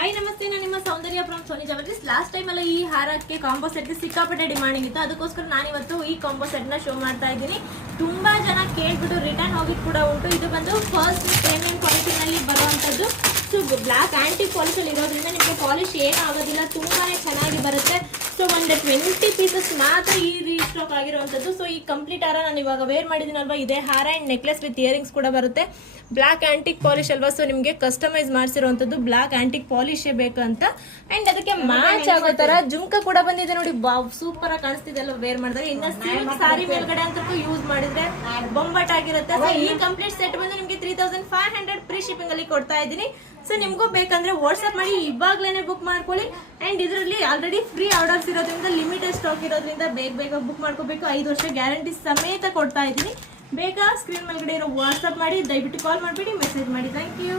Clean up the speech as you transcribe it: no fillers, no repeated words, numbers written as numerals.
Hi ನಮಸ್ತೆ, ನಾನು ನಿಮ್ಮ ಸೌಂದರ್ಯ ಫ್ರಮ್ ಸೋನಿ ಜವರೀಸ್. ಲಾಸ್ಟ್ ಟೈಮ್ ಎಲ್ಲ ಈ ಹಾರಕ್ಕೆ ಕಾಂಬೋ ಸೆಟ್ಗೆ ಸಿಕ್ಕಾಪಟ್ಟೆ ಡಿಮಾಂಡಿಂಗ್ ಇತ್ತು. ಅದಕ್ಕೋಸ್ಕರ ನಾನಿವತ್ತು ಈ ಕಾಂಬೋ ಸೆಟ್ನ ಶೋ ಮಾಡ್ತಾ ಇದ್ದೀನಿ. ತುಂಬಾ ಜನ ಕೇಳ್ಬಿಟ್ಟು ರಿಟರ್ನ್ ಹೋಗಿದ್ ಕೂಡ ಉಂಟು. ಇದು ಬಂದು ಫಸ್ಟ್ ಪ್ರೀಮಿಯಂ ಕ್ವಾಲಿಟಿನಲ್ಲಿ ಬರುವಂತದ್ದು. ಸೊ ಬ್ಲಾಕ್ ಆಂಟಿ ಪಾಲಿಶ್ ಅಲ್ಲಿ ಇರೋದ್ರಿಂದ ನಿಮಗೆ ಪಾಲಿಶ್ ಏನೂ ಆಗೋದಿಲ್ಲ, ತುಂಬಾನೇ ಚೆನ್ನಾಗಿ ಬರುತ್ತೆ. ಸೊ ಒಂದು 20 ಪೀಸಸ್ ಮಾತ್ರ ಈ ರೀಸ್ಟಾಕ್ ಆಗಿರುವಂತದ್ದು. ಸೊ ಈ ಕಂಪ್ಲೀಟ್ ಹಾರ ನಾನು ಇವಾಗ ವೇರ್ ಮಾಡಿದ್ದೀನಲ್ವಾ, ಇದೇ ಹಾರ ಅಂಡ್ ನೆಕ್ಲೆಸ್ ವಿತ್ ಇಯರಿಂಗ್ಸ್ ಕೂಡ ಬರುತ್ತೆ. ಬ್ಲಾಕ್ ಆಂಟಿಕ್ ಪಾಲಿಶ್ ಅಲ್ವಾ, ಸೊ ನಿಮಗೆ ಕಸ್ಟಮೈಸ್ ಮಾಡಿಸಿರುವಂತದ್ದು ಬ್ಲಾಕ್ ಆಂಟಿಕ್ ಪಾಲಿಶ್ ಬೇಕಂತ. ಅಂಡ್ ಅದಕ್ಕೆ ಮ್ಯಾಚ್ ಆಗೋ ತರ ಜುಮ್ಕ ಕೂಡ ಬಂದಿದೆ ನೋಡಿ. ಸೂಪರ್ ಆಗಿ ಕಾಣಿಸ್ತಿದೆ ಅಲ್ವಾ ವೇರ್ ಮಾಡಿದ್ರೆ. ಇನ್ನ ಸಿಲ್ಕ್ ಸಾರಿ ಮೇಲ್ಗಡೆ ಅಂತ ಯೂಸ್ ಮಾಡಿದ್ರೆ ಬೊಂಬಟ್ ಆಗಿರುತ್ತೆ. ಸೊ ಈ ಕಂಪ್ಲೀಟ್ ಸೆಟ್ ಬಂದು ನಿಮಗೆ 3500 ಫ್ರೀ ಶಿಪ್ಪಿಂಗ್ ಅಲ್ಲಿ ಕೊಡ್ತಾ ಇದ್ದೀನಿ. ಸೊ ನಿಮ್ಗೂ ಬೇಕಂದ್ರೆ ವಾಟ್ಸ್ಆಪ್ ಮಾಡಿ ಇವಾಗ್ಲೇನೆ ಬುಕ್ ಮಾಡ್ಕೊಳ್ಳಿ. ಅಂಡ್ ಇದರಲ್ಲಿ ಆಲ್ರೆಡಿ ಫ್ರೀ ಆರ್ಡರ್ಸ್ ಇರೋದ್ರಿಂದ, ಲಿಮಿಟೆಡ್ ಸ್ಟಾಕ್ ಇರೋದ್ರಿಂದ ಬೇಗ ಬುಕ್ ಮಾಡ್ಕೋಬೇಕು. 5 ವರ್ಷ ಗ್ಯಾರಂಟಿ ಸಮೇತ ಕೊಡ್ತಾ ಇದ್ದೀನಿ. ಬೇಗ ಸ್ಕ್ರೀನ್ ಮೇಲ್ಗಡೆ ಇರೋ ವಾಟ್ಸ್ಆಪ್ ಮಾಡಿ, ದಯವಿಟ್ಟು ಕಾಲ್ ಮಾಡಿಬಿಡಿ, ಮೆಸೇಜ್ ಮಾಡಿ. Thank you.